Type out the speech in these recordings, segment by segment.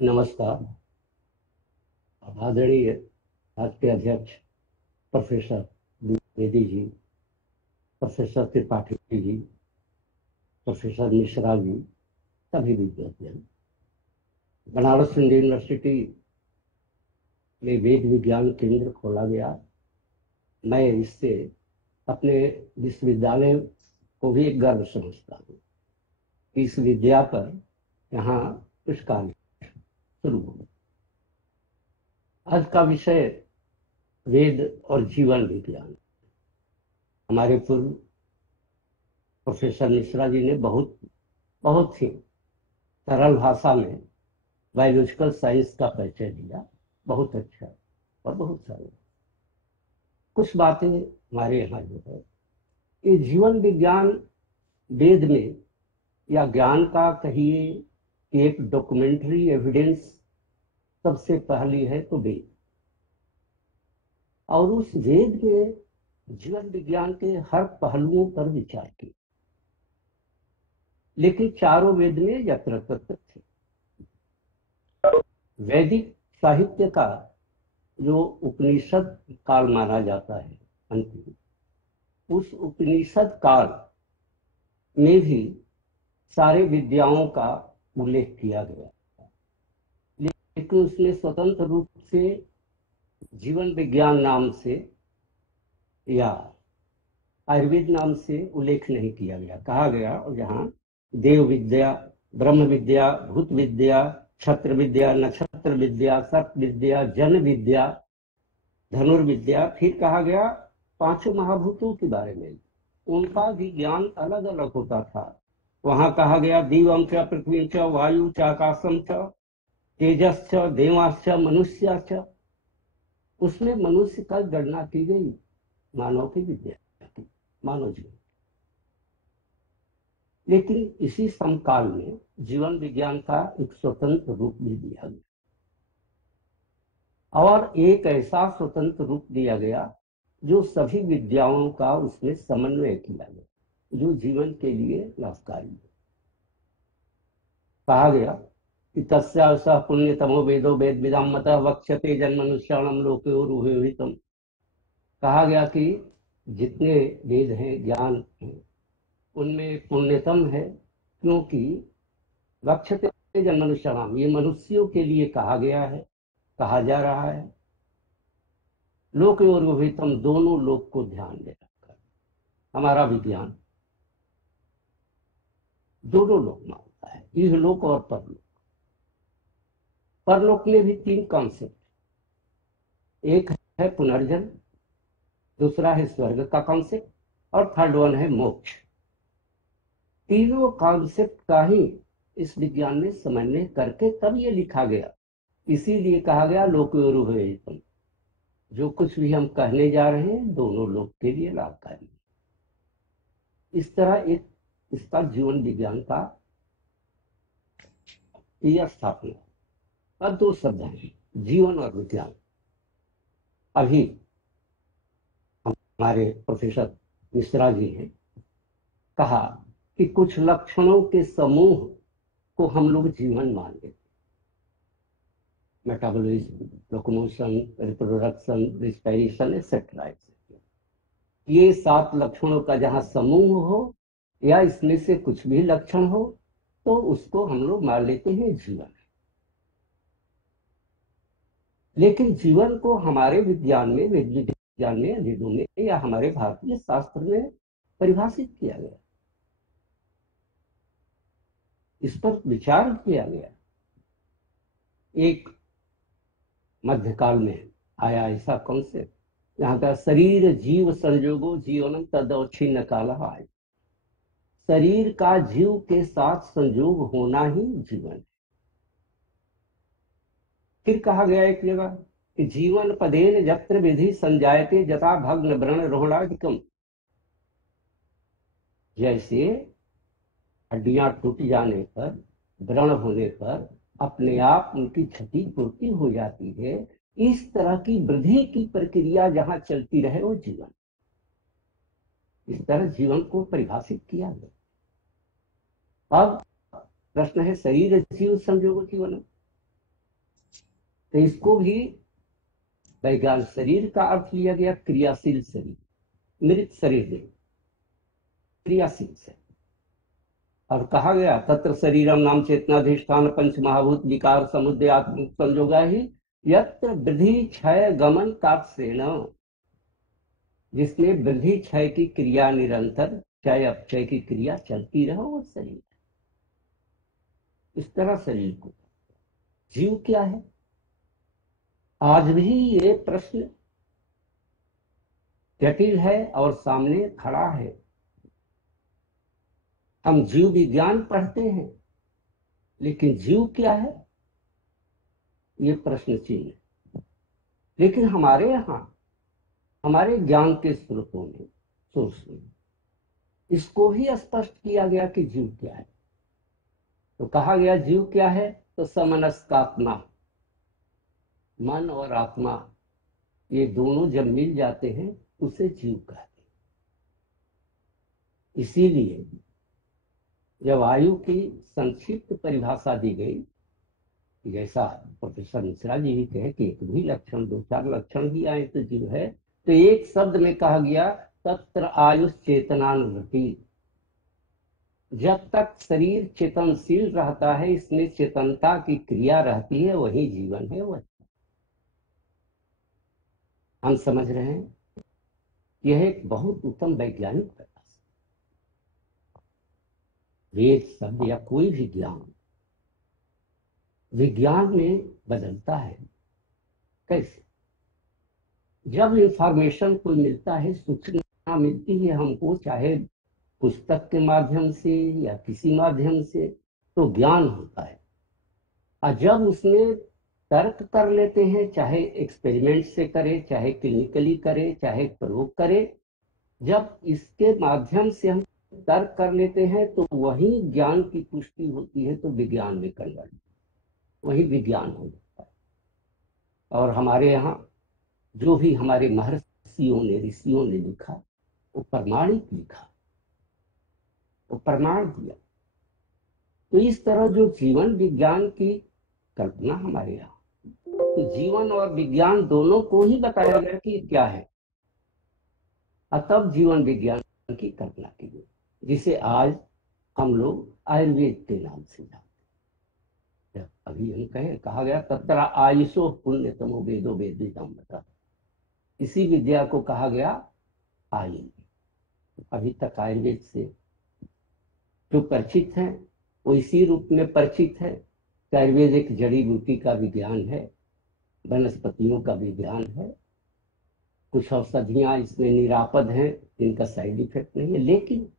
नमस्कार। आदरणीय आज के अध्यक्ष professor Dwivedi ji, professor Tripathi ji, professor Mishra ji, सभी विद्यार्थी। बनारस हिंदू यूनिवर्सिटी में वेद विज्ञान केंद्र खोला गया। मैं इससे अपने विश्वविद्यालय को भी एक गर्व समझता हूँ। इस विद्या पर यहाँ कुछ कार्य शुरू हो। आज का विषय वेद और जीवन विज्ञान। हमारे पूर्व प्रोफेसर मिश्रा जी ने बहुत ही सरल भाषा में बायोलॉजिकल साइंस का परिचय दिया। बहुत अच्छा और बहुत सरल। कुछ बातें हमारे यहाँ जो है ये जीवन विज्ञान वेद में या ज्ञान का कहिए कि एक डॉक्यूमेंट्री एविडेंस सबसे पहली है तो वेद। और उस वेद में जीवन विज्ञान के हर पहलुओं पर विचार किया, लेकिन चारों वेद में यत्र तत्र थे। वैदिक साहित्य का जो उपनिषद काल माना जाता है अंतिम, उस उपनिषद काल में भी सारे विद्याओं का उल्लेख किया गया, लेकिन उसमें स्वतंत्र रूप से जीवन विज्ञान नाम से या आयुर्वेद नाम से उल्लेख नहीं किया गया। कहा गया और जहाँ देव विद्या, ब्रह्म विद्या, भूत विद्या, क्षत्र विद्या, नक्षत्र विद्या, सर्प विद्या, जन विद्या, धनुर्विद्या, फिर कहा गया पांचों महाभूतों के बारे में। उनका भी ज्ञान अलग अलग होता था। वहां कहा गया दिवम च, पृथ्वी च, वायु च, आकाशम च, तेजश्च, देवाश्च, मनुष्याश्च। उसमें मनुष्य का गणना की गई, मानव की विद्या की, मानव जीवन। लेकिन इसी समकाल में जीवन विज्ञान का एक स्वतंत्र रूप भी दिया गया, और एक ऐसा स्वतंत्र रूप दिया गया जो सभी विद्याओं का उसमें समन्वय किया गया, जो जीवन के लिए लाभकारी है। कहा गया कि तस्या सह पुण्यतमो वेदो वेद विदाम मतः वक्ष्यते जन्मनुष्याणम लोकोरुहितम। कहा गया कि जितने वेद हैं, ज्ञान हैं, उनमें पुण्यतम है, क्योंकि वक्ष्यते जन्मनुष्याणम, ये मनुष्यों के लिए कहा गया है, कहा जा रहा है। लोकोरुहितम, दोनों लोक को ध्यान में रखकर हमारा विज्ञान दोनों लोक मानता है, इहलोक और परलोक। परलोक में भी तीन कॉन्सेप्ट, एक है पुनर्जन्म, दूसरा है स्वर्ग का कॉन्सेप्ट, और थर्ड वन है मोक्ष। तीनों कॉन्सेप्ट का ही इस विज्ञान में समन्वय करके तब ये लिखा गया। इसीलिए कहा गया लोकोरुहितम, जो कुछ भी हम कहने जा रहे हैं दोनों लोक के लिए लाभकारी। इस तरह एक इसका जीवन विज्ञान का यह स्थापना। अब दो शब्द हैं, जीवन और विज्ञान। अभी हमारे प्रोफेसर मिश्रा जी ने कहा कि कुछ लक्षणों के समूह को हम लोग जीवन मान लेते, metabolism, locomotion, reproduction, respiration, etcetera. ये 7 लक्षणों का जहां समूह हो या इसमें से कुछ भी लक्षण हो तो उसको हम लोग मान लेते हैं जीवन। लेकिन जीवन को हमारे विज्ञान में, विज्ञान में, वेदों में या हमारे भारतीय शास्त्र में परिभाषित किया गया, इस पर विचार किया गया। एक मध्यकाल में आया ऐसा कॉन्सेप्ट, यहाँ का शरीर जीव संजोगो जीवनम तदौच्छिन्न काल आय। शरीर का जीव के साथ संयोग होना ही जीवन है। फिर कहा गया एक जगह कि जीवन पदेन यत्र विधि संजायते जता भग्न व्रण रोहणाधिकम। जैसे हड्डियां टूट जाने पर, व्रण होने पर अपने आप उनकी क्षति पूर्ति हो जाती है, इस तरह की वृद्धि की प्रक्रिया जहां चलती रहे वो जीवन। इस तरह जीवन को परिभाषित किया गया। अब प्रश्न है शरीर जीव संजोगो जीवन, तो इसको भी वैज्ञानिक शरीर का अर्थ लिया गया क्रियाशील शरीर, मृत शरीर नहीं, क्रियाशील शरीर। और कहा गया तत्र शरीरम नाम चेतनाधिष्ठान पंच महाभूत विकार समुदय आत्म संयोगा ही यत्र वृद्धि क्षय गमन तात्सेन, जिसमें वृद्धि क्षय की क्रिया निरंतर, क्षय अपक्षय की क्रिया चलती रहे, वो शरीर। इस तरह शरीर को जीव क्या है, आज भी ये प्रश्न जटिल है और सामने खड़ा है। हम जीव विज्ञान पढ़ते हैं, लेकिन जीव क्या है ये प्रश्न चिन्ह है। लेकिन हमारे यहाँ हमारे ज्ञान के स्रोतों में, सोर्स में, इसको ही स्पष्ट किया गया कि जीव क्या है। तो कहा गया जीव क्या है, तो समनस्कात्मा, मन और आत्मा ये दोनों जब मिल जाते हैं उसे जीव कहते हैं। इसीलिए जब आयु की संक्षिप्त परिभाषा दी गई, जैसा प्रोफेसर मिश्रा जी भी कहे कि एक भी लक्षण, दो चार लक्षण भी आए तो जीव है, तो एक शब्द में कहा गया तत्र आयुष चेतनानुवृत्ति। जब तक शरीर चेतनशील रहता है, इसमें चेतनता की क्रिया रहती है, वही जीवन है। वह हम समझ रहे हैं, यह एक बहुत उत्तम वैज्ञानिक प्रयास। वेद शब्द या कोई भी ज्ञान विज्ञान में बदलता है। कैसे? जब इंफॉर्मेशन को मिलता है, सूचना मिलती है हमको, चाहे पुस्तक के माध्यम से या किसी माध्यम से, तो ज्ञान होता है। और जब उसमें तर्क कर लेते हैं, चाहे एक्सपेरिमेंट से करे, चाहे क्लिनिकली करे, चाहे प्रयोग करे, जब इसके माध्यम से हम तर्क कर लेते हैं तो वही ज्ञान की पुष्टि होती है, तो विज्ञान में कन्वर्ट, वही विज्ञान हो जाता है। और हमारे यहाँ जो भी हमारे महर्षियों ने, ऋषियों ने लिखा, वो प्रमाणिक लिखा, वो प्रमाण दिया। तो इस तरह जो जीवन विज्ञान की कल्पना हमारे यहाँ, तो जीवन और विज्ञान दोनों को ही बताया गया कि क्या है, और तब जीवन विज्ञान की कल्पना की गई, जिसे आज हम लोग आयुर्वेद के नाम से जानते हैं। अभी हम कहा गया तत्र आयुषो पुण्यतमो वेदो वेदितम बता, इसी विद्या को कहा गया आयुर्वेद। अभी तक आयुर्वेद से जो परिचित हैं वो इसी रूप में परिचित है कि आयुर्वेद एक जड़ी बूटी का विज्ञान है, वनस्पतियों का विज्ञान है। कुछ औषधियां इसमें निरापद हैं, जिनका साइड इफेक्ट नहीं है, लेकिन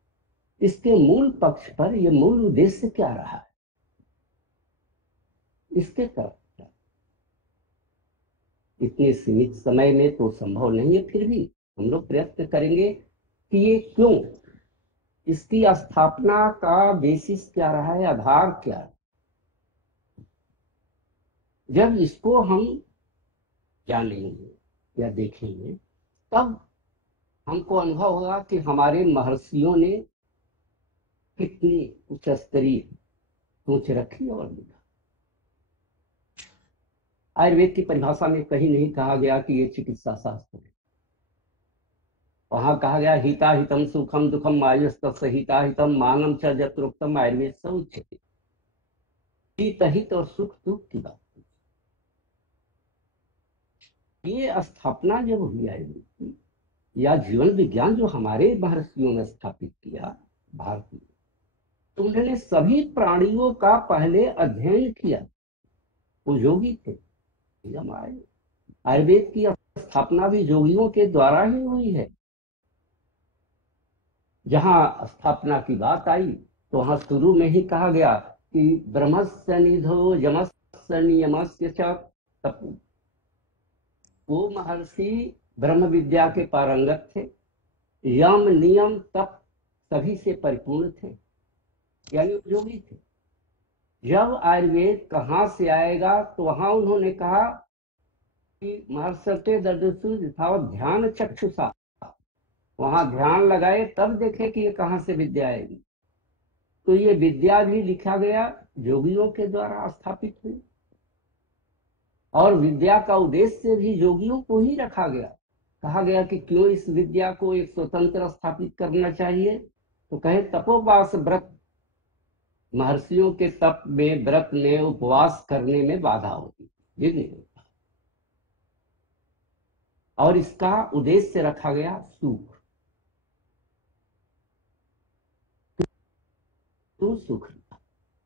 इसके मूल पक्ष पर यह मूल उद्देश्य क्या रहा है, इसके तरफ इतने सीमित समय में तो संभव नहीं है, फिर भी हम लोग प्रयत्न करेंगे कि ये क्यों, इसकी स्थापना का बेसिस क्या रहा है, आधार क्या है। जब इसको हम जानेंगे या देखेंगे, तब हमको अनुभव होगा कि हमारे महर्षियों ने कितनी उच्च स्तरीय सोच रखी और लिखा। आयुर्वेद की परिभाषा में कहीं नहीं कहा गया कि ये चिकित्सा शास्त्र है। वहां कहा गया हिता हितम सुखम दुखम आयुस्तस्य हिता हितम मानम च जत्रोक्तम आयुर्वेद से उच्चते। हित हित और सुख दुख की बात, ये स्थापना जब हुई आयुर्वेद की, या जीवन विज्ञान जो हमारे महर्षियों ने स्थापित किया भारत में, तो उन्होंने सभी प्राणियों का पहले अध्ययन किया। वो योगी थे, हम आए। आयुर्वेद की स्थापना भी योगियों के द्वारा ही हुई है। जहां स्थापना की बात आई तो वहां शुरू में ही कहा गया कि ब्रह्मस्य निधो यमस्य नियमस्य च तपु। वो महर्षि ब्रह्म विद्या के पारंगत थे, यम नियम तप सभी से परिपूर्ण थे, यानी योगी थे। जब आयुर्वेद कहाँ से आएगा, तो वहां उन्होंने कहा कि महर्षते ददसु यथावत् ध्यान चक्षुषा, वहां ध्यान लगाए तब देखे कि ये कहां से विद्या आएगी। तो ये विद्या भी लिखा गया, योगियों के द्वारा स्थापित हुई और विद्या का उद्देश्य भी योगियों को ही रखा गया। कहा गया कि क्यों इस विद्या को एक स्वतंत्र स्थापित करना चाहिए, तो कहे तपोवास व्रत, महर्षियों के तप में, व्रत में, उपवास करने में बाधा होती, विघ्न होता, और इसका उद्देश्य रखा गया सुख। तो सुख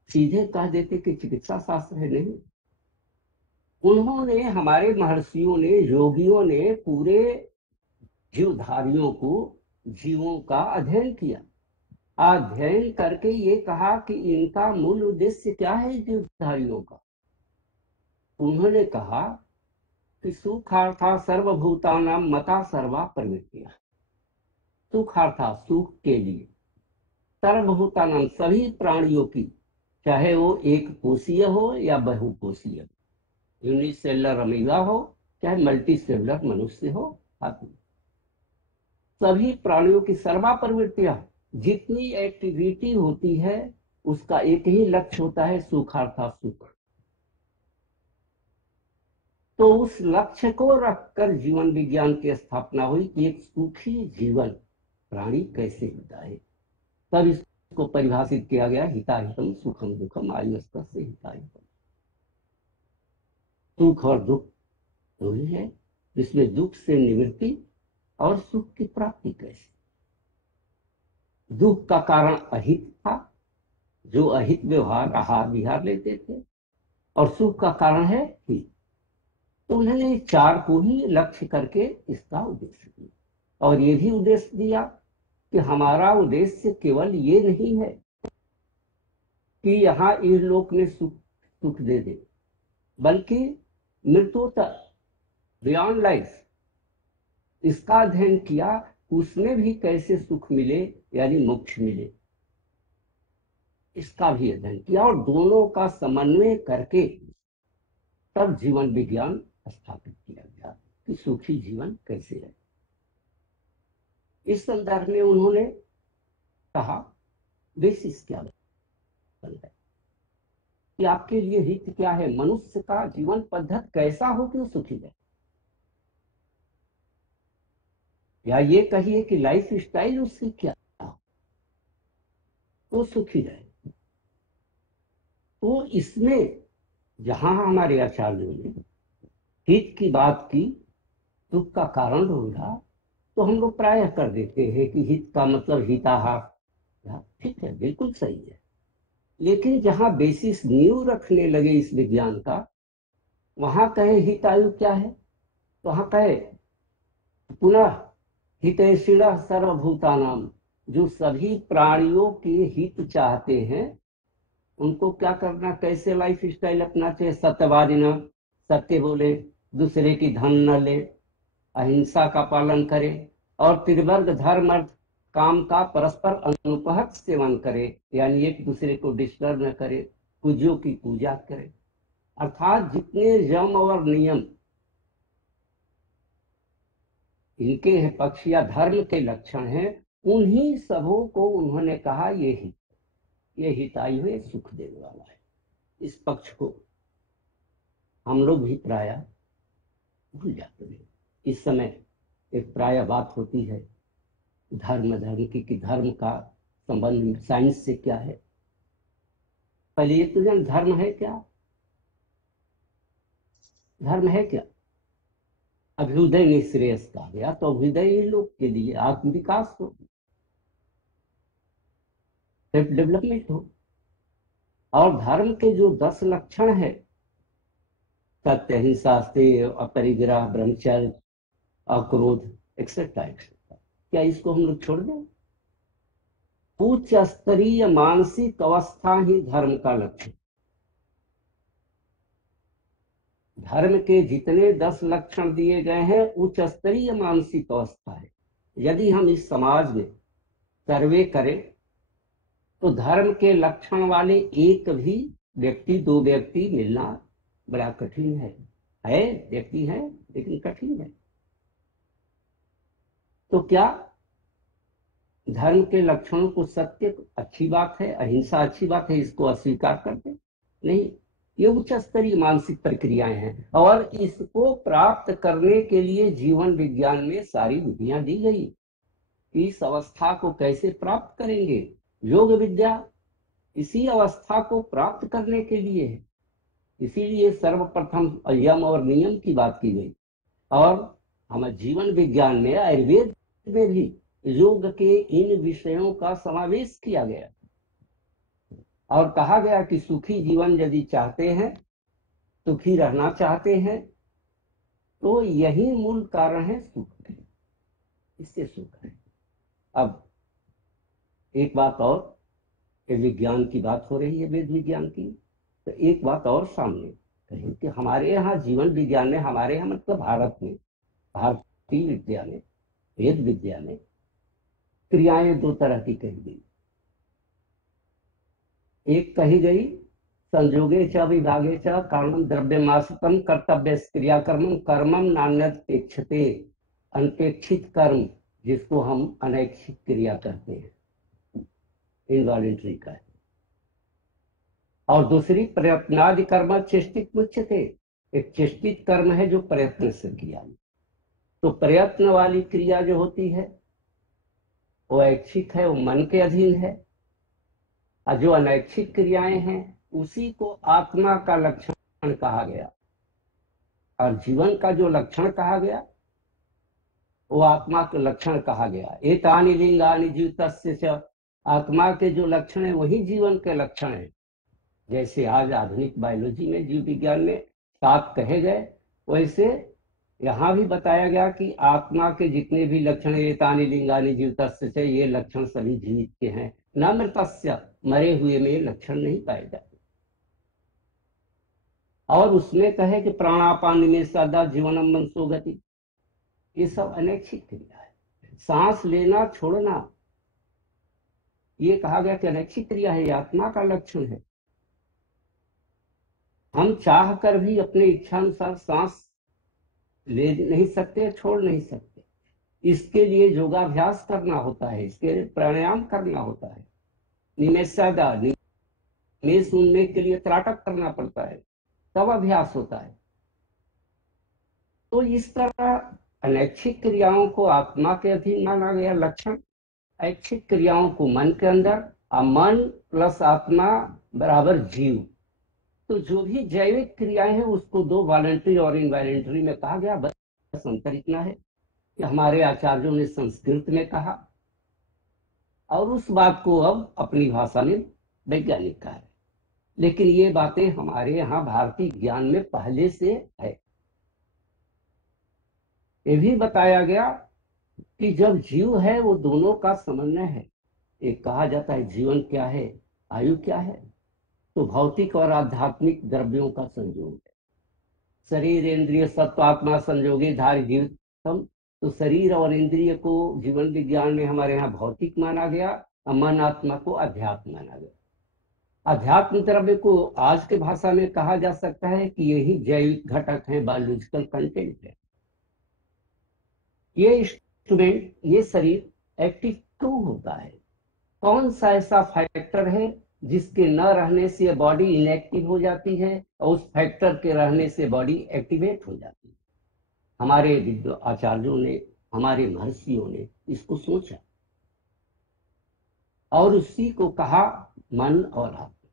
सीधे कह देते कि चिकित्सा शास्त्र है, नहीं। उन्होंने, हमारे महर्षियों ने, योगियों ने पूरे जीवधारियों को, जीवों का अध्ययन किया। अध्ययन करके ये कहा कि इनका मूल उद्देश्य क्या है जीवधारियों का। उन्होंने कहा कि सुखार्था सर्वभूतानां मता सर्वा प्रवृत्तियां। सुखार्था, सुख के लिए, सर्वभूतानां, सभी प्राणियों की, चाहे वो एक कोषीय हो या बहुकोषीय, यूनिसेलुलर अमीबा हो चाहे मल्टी सेलुलर मनुष्य हो, आदमी, सभी प्राणियों की सर्वा प्रवृत्तियां, जितनी एक्टिविटी होती है उसका एक ही लक्ष्य होता है, सुखार्था सुख। तो उस लक्ष्य को रखकर जीवन विज्ञान की स्थापना हुई कि एक सुखी जीवन प्राणी कैसे होता है। तब इसको परिभाषित किया गया, हिताहितम सुखम दुखम आयुष्य से हिताहितम। सुख और दुख वही है, जिसमें दुख से निवृत्ति और सुख की प्राप्ति कैसे। दुख का कारण अहित था, जो अहित व्यवहार, आहार विहार लेते थे, और सुख का कारण है हित। तो उन्होंने चार को ही लक्ष्य करके इसका उद्देश्य दिया, और ये भी उद्देश्य दिया कि हमारा उद्देश्य केवल ये नहीं है कि यहाँ इस लोक में सुख सुख दे दे, बल्कि मृत्योत्तर, बियॉन्ड लाइफ, इसका अध्ययन किया, उसमें भी कैसे सुख मिले यानी मोक्ष मिले, इसका भी अध्ययन किया, और दोनों का समन्वय करके तब जीवन विज्ञान स्थापित किया गया कि सुखी जीवन कैसे है। इस संदर्भ में उन्होंने कहा बेसिस क्या है कि आपके लिए हित क्या है, मनुष्य का जीवन पद्धति कैसा हो कि वो सुखी रहे, या ये कहिए कि लाइफ स्टाइल उसकी क्या हो, वो सुखी रहे। तो इसमें जहां हमारे आचार्यों ने हित की बात की, दुख का कारण ढूंढा, तो हम लोग प्रायः कर देते हैं कि हित का मतलब हिताहार, ठीक है, बिल्कुल सही है। लेकिन जहां बेसिस नींव रखने लगे इस विज्ञान का, वहां कहे हितायु क्या है, तो वहां कहे पुनः हितैषिणः सर्वभूतानाम, जो सभी प्राणियों के हित चाहते हैं, उनको क्या करना, कैसे लाइफ स्टाइल अपना चाहिए, सत्यवादिना, सत्य बोले, दूसरे की धन न ले, अहिंसा का पालन करे, और त्रिवर्ग धर्म अर्थ काम का परस्पर अनुपहत सेवन करे, यानी एक दूसरे को डिस्टर्ब न करे, पूज्यों की पूजा करे। अर्थात जितने यम और नियम इनके हैं, पक्ष या धर्म के लक्षण हैं, उन्हीं सबों को उन्होंने कहा ये हितायु है, सुख देने वाला है। इस पक्ष को हम लोग भी प्रायः भूल जाते हैं। इस समय एक प्रायः बात होती है धर्म की, कि धर्म का संबंध साइंस से क्या है। पहले ये तो जान, धर्म है क्या, धर्म है क्या। अभ्युदय निश्रेयस कहा गया, तो अभ्युदय ही लोग के लिए आत्म विकास हो, सेल्फ डेवलपमेंट हो। और धर्म के जो 10 लक्षण है, सत्य, अहिंसा, स्तेय, अपरिग्रह, ब्रह्मचर्य, अक्रोध, एक्सेट्रा एक्सेट्रा, क्या इसको हम लोग छोड़ दें। उच्च स्तरीय मानसिक अवस्था ही धर्म का लक्ष्य। धर्म के जितने 10 लक्षण दिए गए हैं, उच्च स्तरीय मानसिक अवस्था है। यदि हम इस समाज में सर्वे करें तो धर्म के लक्षण वाले एक भी व्यक्ति, 2 व्यक्ति मिलना बड़ा कठिन है, व्यक्ति है लेकिन कठिन है। तो क्या धर्म के लक्षणों को, सत्य अच्छी बात है, अहिंसा अच्छी बात है, इसको अस्वीकार करते नहीं। ये उच्च स्तरीय मानसिक प्रक्रियाएं हैं और इसको प्राप्त करने के लिए जीवन विज्ञान में सारी विधियां दी गई कि इस अवस्था को कैसे प्राप्त करेंगे। योग विद्या इसी अवस्था को प्राप्त करने के लिए है, इसीलिए सर्वप्रथम यम और नियम की बात की गई। और हमारे जीवन विज्ञान में, आयुर्वेद में भी योग के इन विषयों का समावेश किया गया और कहा गया कि सुखी जीवन यदि चाहते हैं, सुखी रहना चाहते हैं, तो यही मूल कारण है सुख है, इससे सुख है। अब एक बात और, विज्ञान की बात हो रही है, वेद विज्ञान की, तो एक बात और सामने कही कि हमारे यहाँ जीवन विज्ञान में, हमारे यहाँ मतलब भारत में, भारतीय विद्या में, वेद विद्या में क्रियाएं दो तरह की कही गई। एक कही गई संयोगे च विभागे च कारणम द्रव्यमाश्रितम कर्तव्य क्रियाकर्मम कर्मम नान्यपेक्षते, अनपेक्षित कर्म जिसको हम अनैच्छिक क्रिया कहते हैं, इनवॉलेंट्री का है। और दूसरी प्रयत्नादि कर्म चेष्टित मुच्यते, एक चेष्टित कर्म है जो प्रयत्न से किया। तो प्रयत्न वाली क्रिया जो होती है वो ऐच्छिक है, वो मन के अधीन है, और जो अनैच्छिक क्रियाएं हैं उसी को आत्मा का लक्षण कहा गया। और जीवन का जो लक्षण कहा गया वो आत्मा के लक्षण कहा गया। एतानि लिंगानि जीवितस्य च, आत्मा के जो लक्षण है वही जीवन के लक्षण है। जैसे आज आधुनिक बायोलॉजी में, जीव विज्ञान में 7 कहे गए, वैसे यहाँ भी बताया गया कि आत्मा के जितने भी लक्षण, एतानि लिंगानि जीवितस्य च, ये लक्षण सभी जीवित के हैं। न मृतस्य, मरे हुए में लक्षण नहीं पाए जाते। और उसमें कहे कि प्राणापान में सदा जीवनम मनसो गति, ये सब अनैच्छिक क्रिया है। सांस लेना छोड़ना, ये कहा गया कि अनैच्छिक क्रिया है, ये आत्मा का लक्षण है। हम चाह कर भी अपने इच्छानुसार सांस ले नहीं सकते, छोड़ नहीं सकते। इसके लिए योगाभ्यास करना होता है, इसके लिए प्राणायाम करना होता है, निमेषादा, निमेष उनने के लिए त्राटक करना पड़ता है, तब अभ्यास होता है। तो इस तरह अनैच्छिक क्रियाओं को आत्मा के अधीन माना गया लक्षण, ऐच्छिक क्रियाओं को मन के अंदर, और मन प्लस आत्मा बराबर जीव। तो जो भी जैविक क्रियाएं हैं उसको 2 वॉलंटरी और इनवॉलंटरी में कहा गया। बस अंतर इतना है कि हमारे आचार्यों ने संस्कृत में कहा और उस बात को अब अपनी भाषा में वैज्ञानिक कहा है। लेकिन ये बातें हमारे यहाँ भारतीय ज्ञान में पहले से है। ये भी बताया गया कि जब जीव है वो दोनों का समन्वय है। एक कहा जाता है जीवन क्या है, आयु क्या है, तो भौतिक और आध्यात्मिक द्रव्यों का संयोग है। शरीर इंद्रिय सत्वात्मा संयोगे धारी जीवितम, तो शरीर और इंद्रिय को जीवन विज्ञान में हमारे यहाँ भौतिक माना गया और मन आत्मा को अध्यात्म माना गया। अध्यात्म द्रव्य को आज के भाषा में कहा जा सकता है कि यही जैविक घटक है, बायोलॉजिकल कंटेंट है। ये इंस्ट्रूमेंट, ये शरीर एक्टिव क्यों होता है? कौन सा ऐसा फैक्टर है जिसके न रहने से बॉडी इनएक्टिव हो जाती है और उस फैक्टर के रहने से बॉडी एक्टिवेट हो जाती है? हमारे आचार्यों ने, हमारे महर्षियों ने इसको सोचा और उसी को कहा मन और आत्मा।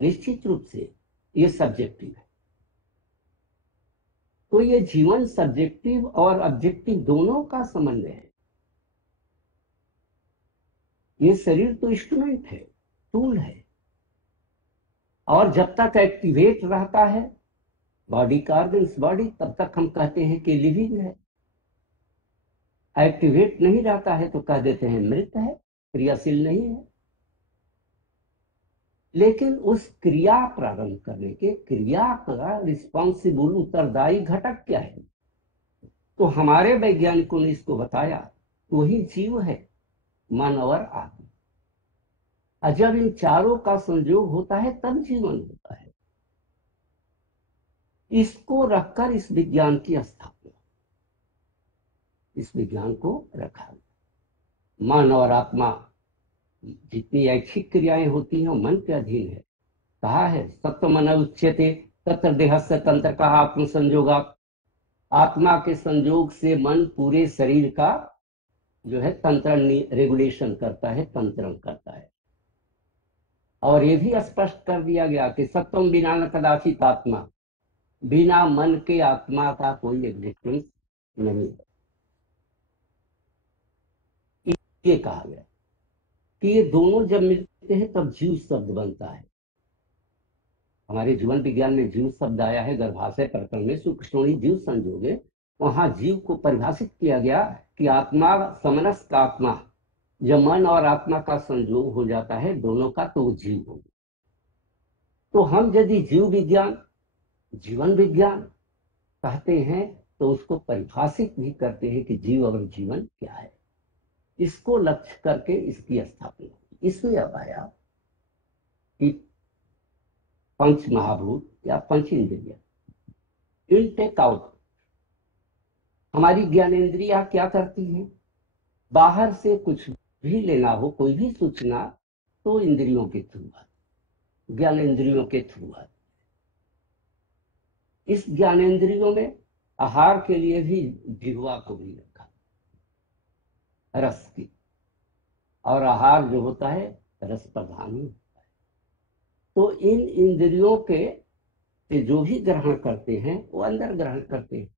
निश्चित रूप से ये सब्जेक्टिव है। तो ये जीवन सब्जेक्टिव और ऑब्जेक्टिव दोनों का समन्वय है। ये शरीर तो इंस्ट्रूमेंट है, टूल है, और जब तक एक्टिवेट रहता है बॉडी का ऑर्गन्स, बॉडी, तब तक हम कहते हैं कि लिविंग है। एक्टिवेट नहीं रहता है तो कह देते हैं मृत है, क्रियाशील नहीं है। लेकिन उस क्रिया प्रारंभ करने के, क्रिया का रिस्पॉन्सिबल उत्तरदायी घटक क्या है? तो हमारे वैज्ञानिकों ने इसको बताया, वही जीव है, मन और आत्मा। और जब इन चारों का संयोग होता है तब जीवन होता है। इसको रखकर इस विज्ञान की स्थापना, इस विज्ञान को रखा। मन और आत्मा जितनी ऐच्छिक क्रियाएं होती हैं वो मन के अधीन है। कहा है सत्व मन उच्यते तत्र देहस्य तंत्र का आत्म संयोगा। आत्मा के संयोग से मन पूरे शरीर का जो है तंत्रण रेगुलेशन करता है, तंत्रण करता है। और ये भी स्पष्ट कर दिया गया कि सत्वम बिना न कदाचित आत्मा, बिना मन के आत्मा का कोई एग्जिस्टेंस नहीं है। ये कहा गया कि ये दोनों जब मिलते हैं तब जीव शब्द बनता है। हमारे जीवन विज्ञान में जीव शब्द आया है गर्भाशय प्रकरण में, सुकृष्णोणी जीव संयोगे। वहां जीव को परिभाषित किया गया कि आत्मा समनस्क आत्मा, जब मन और आत्मा का संयोग हो जाता है दोनों का, तो वो जीव हो। तो हम यदि जीव विज्ञान, जीवन विज्ञान कहते हैं तो उसको परिभाषित भी करते हैं कि जीव और जीवन क्या है। इसको लक्ष्य करके इसकी स्थापना हुई। इसमें अब आया कि पंच महाभूत या पंच इंद्रिया, इनटेक आउट। हमारी ज्ञानेन्द्रिया क्या करती हैं? बाहर से कुछ भी लेना हो, कोई भी सूचना, तो इंद्रियों के थ्रू आती, ज्ञानेन्द्रियों के थ्रू आती। इस ज्ञानेन्द्रियों में आहार के लिए भी जिह्वा को भी रखा, रस की, और आहार जो होता है रस प्रधान ही होता है। तो इन इंद्रियों के से जो भी ग्रहण करते हैं वो अंदर ग्रहण करते हैं,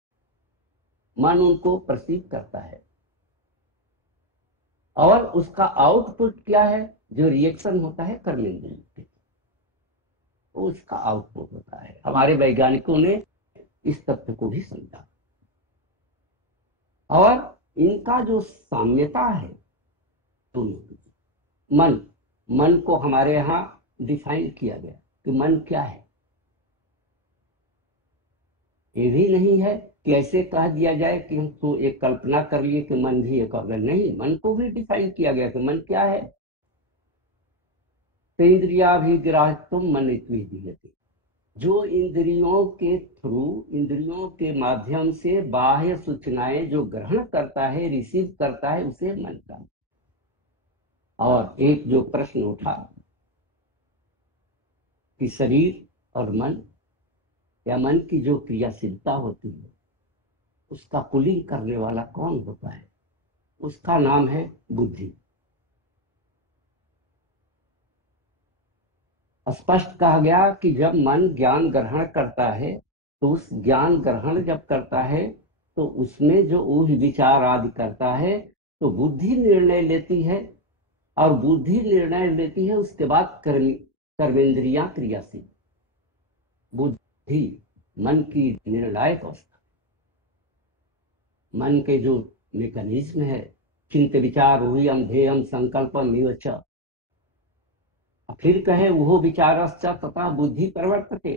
मन उनको परसीव करता है, और उसका आउटपुट क्या है? जो रिएक्शन होता है कर्मेंद्रियों के, उसका आउटपुट होता है। हमारे वैज्ञानिकों ने इस तथ्य को भी समझा, और इनका जो साम्यता है दोनों की। मन को हमारे यहाँ डिफाइन किया गया कि मन क्या है। ये भी नहीं है कि ऐसे कह दिया जाए कि हम तो एक कल्पना कर लिए कि मन भी एक ऑर्गन, नहीं, मन को भी डिफाइन किया गया कि मन क्या है। तो इंद्रियाभिग्राह्यत्वं मन इत्युच्यते, जो इंद्रियों के थ्रू, इंद्रियों के माध्यम से बाह्य सूचनाएं जो ग्रहण करता है, रिसीव करता है, उसे मन का। और एक जो प्रश्न उठा कि शरीर और मन या मन की जो क्रियाशीलता होती है उसका पुलिंग करने वाला कौन होता है? उसका नाम है बुद्धि। स्पष्ट कहा गया कि जब मन ज्ञान ग्रहण करता है तो उस ज्ञान ग्रहण जब करता है तो उसमें जो ऊह विचार आदि करता है तो बुद्धि निर्णय लेती है, और बुद्धि निर्णय लेती है उसके बाद कर्मेंद्रियां क्रियाशील। बुद्धि मन की निर्णायक अवस्था, मन के जो मेकनिज्म है, चिंत विचार ऊहम ध्येयम संकल्पम विवच, फिर कहे वो विचारश्च तथा बुद्धि प्रवर्तते।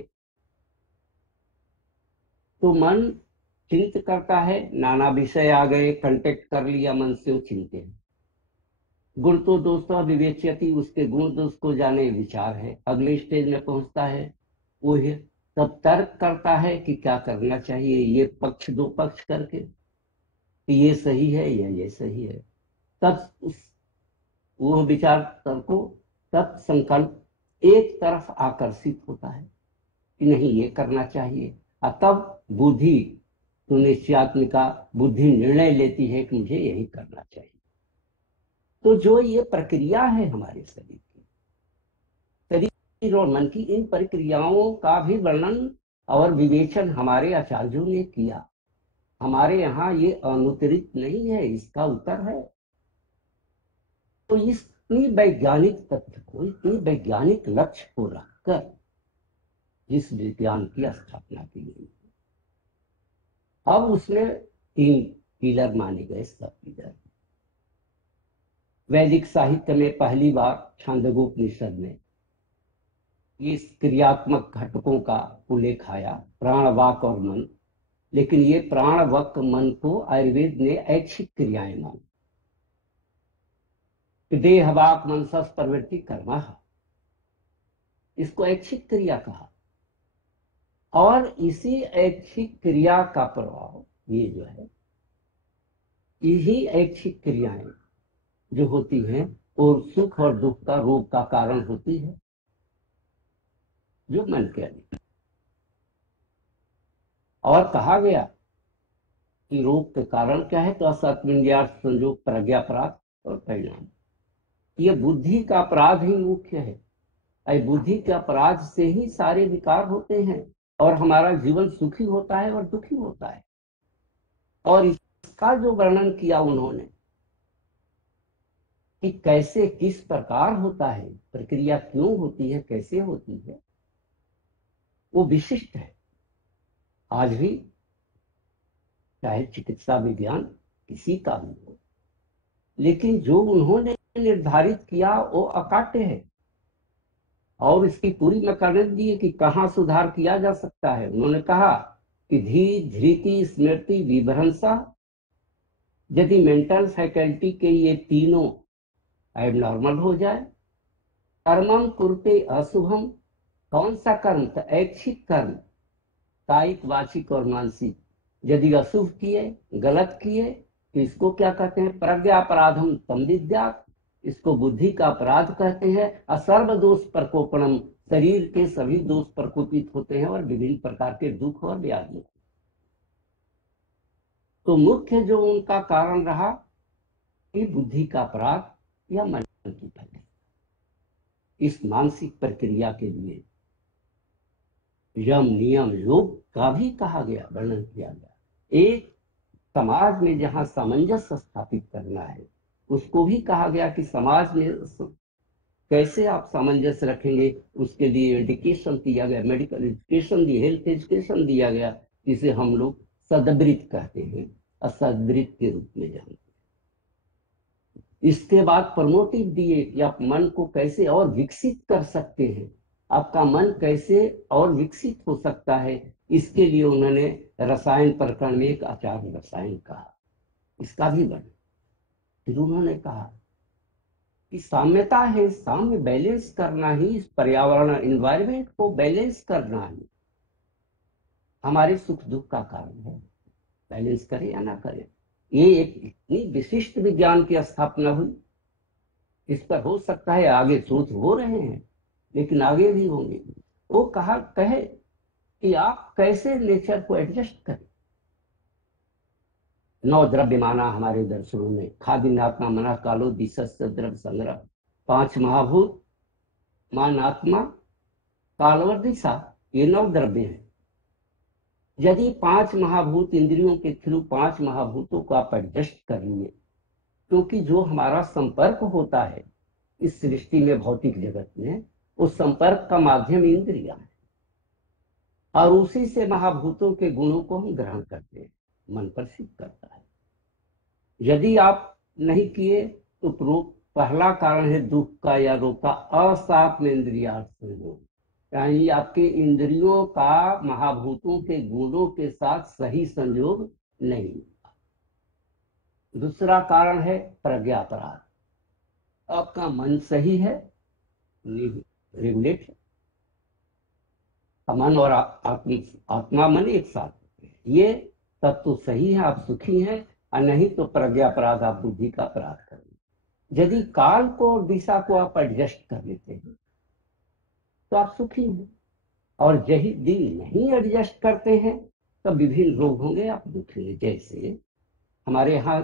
तो मन चिंत करता है, नाना विषय आ गए, कंटेक्ट कर लिया मन से, वो चिंते हैं। गुण तो दोस्तों विवेच्यति, उसके गुण दोष को जाने विचार है, अगले स्टेज में पहुंचता है वो है। तब तर्क करता है कि क्या करना चाहिए, ये पक्ष दो पक्ष करके कि ये सही है या ये सही है। तब उस वो विचार तर्को, तब संकल्प एक तरफ आकर्षित होता है कि नहीं ये करना चाहिए, और तब बुद्धि तो निश्चयात्मिका बुद्धि निर्णय लेती है कि मुझे यही करना चाहिए। तो जो ये प्रक्रिया है हमारे शरीर की, शरीर और मन की, इन प्रक्रियाओं का भी वर्णन और विवेचन हमारे आचार्यों ने किया। हमारे यहाँ ये अनुत्तरित नहीं है, इसका उत्तर है। तो इतनी वैज्ञानिक तथ्य को, इतनी वैज्ञानिक लक्ष्य को रखकर जिस विज्ञान की स्थापना की गई, अब उसमें 3 पिलर माने गए। सब पिलर वैदिक साहित्य में पहली बार छांदोग्योपनिषद में इस क्रियात्मक घटकों का उल्लेख आया, प्राण वाक और मन। लेकिन ये प्राण वाक मन को आयुर्वेद ने ऐच्छिक क्रियाएं मानी। देह वाक मनसस प्रवृत्ति कर्म, इसको ऐच्छिक क्रिया कहा। और इसी ऐच्छिक क्रिया का प्रभाव, ये जो है, यही ऐच्छिक क्रियाएं जो होती हैं और सुख और दुख का रोग का कारण होती है, जो मन के अंदर। और कहा गया कि रोग के कारण क्या है, तो असत विन्यास संयोग प्रज्ञा अपराध और परिणाम। ये बुद्धि का अपराध ही मुख्य है। बुद्धि के अपराध से ही सारे विकार होते हैं और हमारा जीवन सुखी होता है और दुखी होता है। और इसका जो वर्णन किया उन्होंने कि कैसे किस प्रकार होता है, प्रक्रिया क्यों होती है, कैसे होती है, वो विशिष्ट है। आज भी चाहे चिकित्सा विज्ञान किसी का भी हो, लेकिन जो उन्होंने निर्धारित किया वो अकाट्य है। और इसकी पूरी मैकेनिज्म दी है कि कहाँ सुधार किया जा सकता है। उन्होंने कहा कि धी धृति स्मृति विभ्रंशा, यदि मेंटल फैकल्टी के ये तीनों एबनॉर्मल हो जाए, कर्मम कुरुते अशुभम, कौन सा कर्म, तो ऐच्छिक कर्म, कायिक वाचिक और मानसिक, यदि अशुभ किए, गलत किए, तो इसको क्या कहते हैं, प्रज्ञा अपराधम तम विद्यात्, इसको बुद्धि का अपराध कहते हैं। असर्व दोष प्रकोपणम, शरीर के सभी दोष प्रकोपित होते हैं और विभिन्न प्रकार के दुख और व्याधि। तो मुख्य जो उनका कारण रहा कि बुद्धि का अपराध या मन की फैली। इस मानसिक प्रक्रिया के लिए यम नियम योग का भी कहा गया, वर्णन किया गया। एक समाज में जहां सामंजस्य स्थापित करना है, उसको भी कहा गया कि समाज में कैसे आप सामंजस्य रखेंगे, उसके लिए एजुकेशन दिया गया, मेडिकल एजुकेशन दी, हेल्थ एजुकेशन दिया गया, जिसे हम लोग सदवृत्त कहते हैं, असदवृत्त के रूप में जानते हैं। इसके बाद प्रमोटिव दिए कि आप मन को कैसे और विकसित कर सकते हैं, आपका मन कैसे और विकसित हो सकता है। इसके लिए उन्होंने रसायन प्रकरण में एक आचार्य रसायन कहा, इसका भी वर्णन। फिर उन्होंने कहा कि साम्यता है, साम्य बैलेंस करना ही इस पर्यावरण एनवायरमेंट को बैलेंस करना ही हमारे सुख दुख का कारण है। बैलेंस करें या ना करें, ये एक इतनी विशिष्ट विज्ञान की स्थापना हुई। इस पर हो सकता है आगे शोध हो रहे हैं, लेकिन आगे भी होंगे। वो कहे कि आप कैसे नेचर को एडजस्ट करें। 9 द्रव्य माना हमारे दर्शनों में, खादिनात्मा मना कालो दिशस्य द्रव्य संग्रह, 5 महाभूत मान आत्मा कालवर दिशा, ये 9 द्रव्य हैं। यदि 5 महाभूत इंद्रियों के थ्रू 5 महाभूतों को आप एडजस्ट कर लिए, क्योंकि जो हमारा संपर्क होता है इस सृष्टि में, भौतिक जगत में, उस संपर्क का माध्यम इंद्रियां है और उसी से महाभूतों के गुणों को हम ग्रहण करते हैं, मन पर सिद्ध करता है। यदि आप नहीं किए तो पहला कारण है दुख का या रोग का, असात्म इंद्रियार्थ संयोग, यानी आपके इंद्रियों का महाभूतों के गुणों के साथ सही संयोग नहीं। दूसरा कारण है प्रज्ञा अपराध, आपका मन सही है, रेगुलेट है, मन और आत्मा मन एक साथ, ये तत्व सही है, आप सुखी हैं, और नहीं तो प्रज्ञा अपराध, आप बुद्धि का अपराध करेंगे। यदि काल को और दिशा को आप एडजस्ट कर लेते हैं तो आप सुखी हैं, और यदि नहीं एडजस्ट करते हैं तो विभिन्न रोग होंगे, आप दुखी हैं। जैसे हमारे यहाँ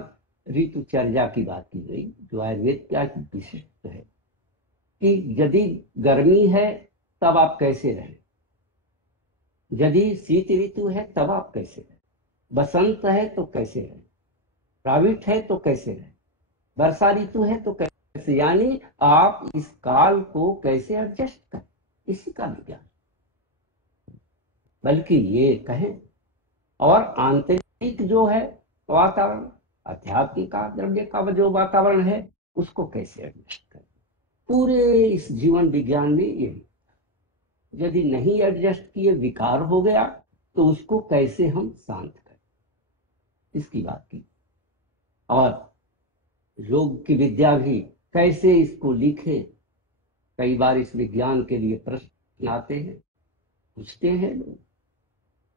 ऋतुचर्या की बात की गई, जो आयुर्वेद का विशिष्ट है कि यदि गर्मी है तब आप कैसे रहें, यदि शीत ऋतु है तब आप कैसे रहें, बसंत है तो कैसे रहें, प्राविट है तो कैसे रहें, वर्षा ऋतु है तो कैसे, यानी आप इस काल को कैसे एडजस्ट करें, इसी का विज्ञान। बल्कि ये कहें, और आंतरिक जो है वातावरण, अध्यात्म का द्रव्य का जो वातावरण है, उसको कैसे एडजस्ट करें। पूरे इस जीवन विज्ञान में ये, यदि नहीं एडजस्ट किए, विकार हो गया, तो उसको कैसे हम शांत करें, इसकी बात की। और योग की विद्या भी कैसे इसको लिखे। कई बार इस विज्ञान के लिए प्रश्न आते हैं, पूछते हैं लोग,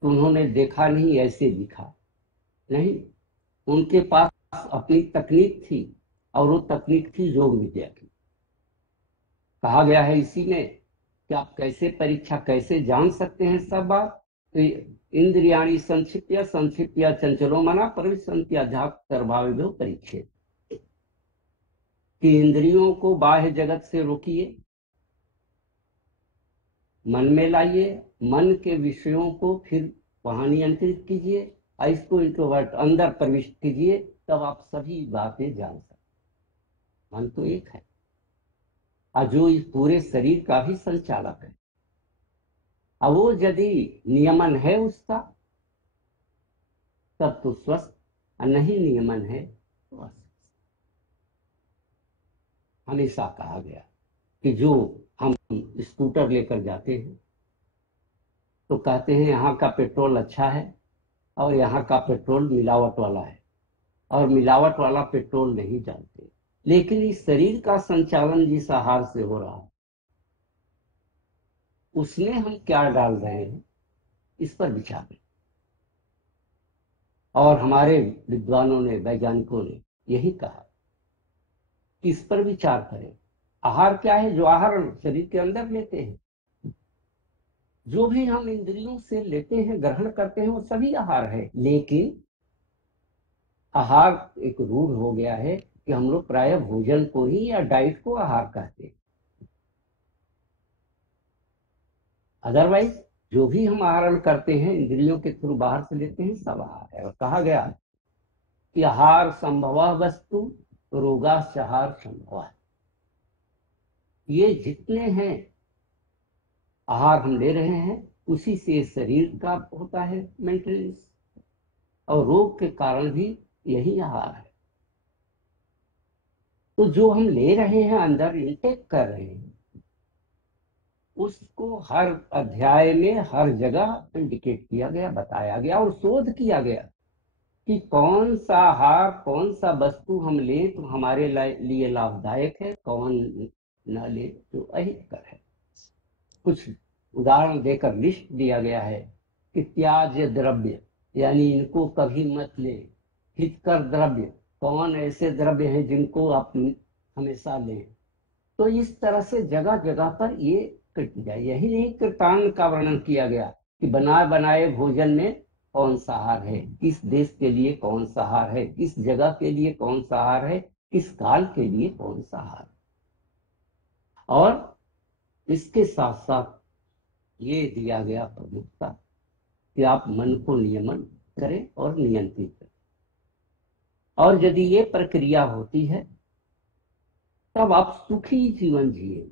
तो उन्होंने देखा नहीं ऐसे लिखा नहीं, उनके पास अपनी तकनीक थी और वो तकनीक थी योग विद्या की। कहा गया है इसी में कि आप कैसे परीक्षा कैसे जान सकते हैं सब बात। तो इंद्रियाणी संक्षिप्य चंचलो मना प्रविशन्त्याध्यात्म सर्वाविभव परीक्षित, कि इंद्रियों को बाह्य जगत से रोकिए, मन में लाइए, मन के विषयों को फिर वहां नियंत्रित कीजिए, और इसको इंट्रोवर्ट अंदर प्रविष्ट कीजिए, तब आप सभी बातें जान सकते। मन तो एक है और जो इस पूरे शरीर का भी संचालक है। अब वो यदि नियमन है उसका तब तो स्वस्थ, और नहीं नियमन है तो अस्वस्थ। हमेशा कहा गया कि जो हम स्कूटर लेकर जाते हैं तो कहते हैं यहाँ का पेट्रोल अच्छा है और यहाँ का पेट्रोल मिलावट वाला है, और मिलावट वाला पेट्रोल नहीं डालते। लेकिन इस शरीर का संचालन जिस आहार से हो रहा है उसमें हम क्या डाल रहे हैं, इस पर विचार करें। और हमारे विद्वानों ने, वैज्ञानिकों ने यही कहा कि इस पर विचार करें। आहार क्या है? जो आहार शरीर के अंदर लेते हैं, जो भी हम इंद्रियों से लेते हैं, ग्रहण करते हैं, वो सभी आहार है। लेकिन आहार एक रूढ़ हो गया है कि हम लोग प्राय भोजन को ही या डाइट को आहार कहते हैं। अदरवाइज जो भी हम आहरण करते हैं इंद्रियों के थ्रू बाहर से लेते हैं, सब आहार है। और कहा गया कि आहार संभव वस्तु रोगाश्चहार संभव। ये जितने हैं आहार हम ले रहे हैं उसी से शरीर का होता है मेंटेनेंस, और रोग के कारण भी यही आहार है। तो जो हम ले रहे हैं, अंदर इंटेक कर रहे हैं, उसको हर अध्याय में हर जगह इंडिकेट किया गया, बताया गया और शोध किया गया कि कौन सा आहार, कौन सा वस्तु हम लें तो हमारे लिए लाभदायक है, कौन न ले तो अहितकर है। कुछ उदाहरण देकर लिस्ट दिया गया है कि त्याज्य द्रव्य, यानी इनको कभी मत ले। हितकर द्रव्य, कौन ऐसे द्रव्य हैं जिनको आप हमेशा लें। तो इस तरह से जगह जगह पर ये कृत्या, यही नहीं कृतांग का वर्णन किया गया कि बनाए बनाए भोजन में कौन सा आहार है, किस देश के लिए कौन सा आहार है, किस जगह के लिए कौन सा आहार है, किस काल के लिए कौन सा आहार। और इसके साथ साथ ये दिया गया प्रमुखता कि आप मन को नियमन करें और नियंत्रित करें। और यदि ये प्रक्रिया होती है तब आप सुखी जीवन जिए।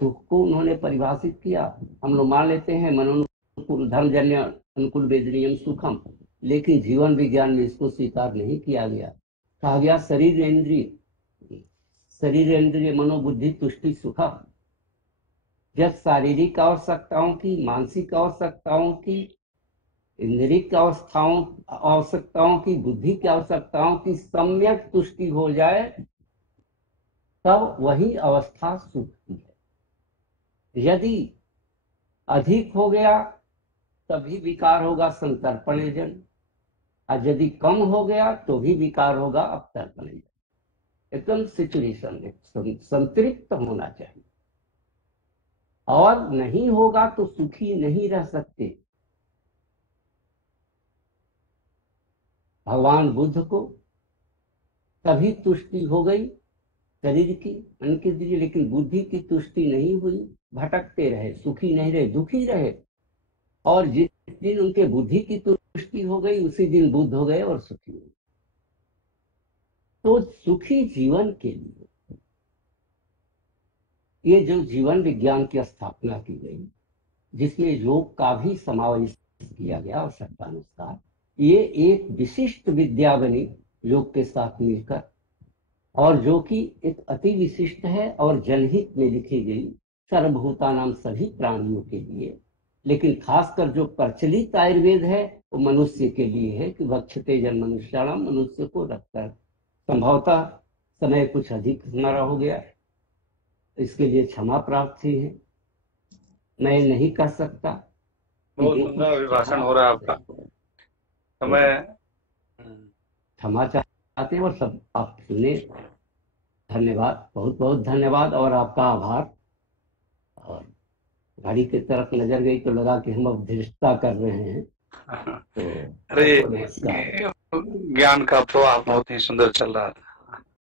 सुख को उन्होंने परिभाषित किया, हम लोग मान लेते हैं मनोनुकूल धर्मजन्य अनुकूल वेदनीयम सुखम, लेकिन जीवन विज्ञान में इसको स्वीकार नहीं किया गया। कहा गया शरीर इंद्रिय मनोबुद्धि तुष्टि सुखम। जब शारीरिक आवश्यकताओं की, मानसिक आवश्यकताओं की, इंद्रिय आवश्यकताओं की, बुद्धि की आवश्यकताओं की सम्यक तुष्टि हो जाए तब वही अवस्था सुख की है। यदि अधिक हो गया तभी विकार होगा संतर्पणजन, और यदि कम हो गया तो भी विकार होगा अवतर्पणजन। एकदम सिचुएशन संतृप्त होना चाहिए, और नहीं होगा तो सुखी नहीं रह सकते। भगवान बुद्ध को तभी तुष्टि हो गई शरीर की, मन की दीजिए, लेकिन बुद्धि की तुष्टि नहीं हुई। भटकते रहे, सुखी नहीं रहे, दुखी रहे। और जिस दिन उनके बुद्धि की तुष्टि हो गई उसी दिन बुद्ध हो गए और सुखी हो गए। तो सुखी जीवन के लिए ये जो जीवन विज्ञान की स्थापना की गई, जिसमें योग का भी समावेश किया गया आवश्यकतानुसार, ये एक विशिष्ट विद्या बनी योग के साथ मिलकर, और जो कि एक अति विशिष्ट है और जनहित में लिखी गई, सर्वभूतानाम सभी प्राणियों के लिए। लेकिन खासकर जो प्रचलित आयुर्वेद है वो मनुष्य के लिए है कि वक्षते जन मनुष्याणाम, मनुष्य को रखकर। संभवतः समय कुछ अधिक हमारा हो गया, इसके लिए क्षमा प्रार्थी है। मैं नहीं कर सकता। बहुत सुंदर अभिभाषण हो रहा है आपका। समय क्षमा आते हैं और सब आप सुने। धन्यवाद, बहुत बहुत धन्यवाद और आपका आभार। और घड़ी की तरफ नजर गई तो लगा कि हम अब धृष्टता कर रहे हैं, तो अरे नमस्कार। ज्ञान का प्रवाह बहुत ही सुंदर चल रहा था।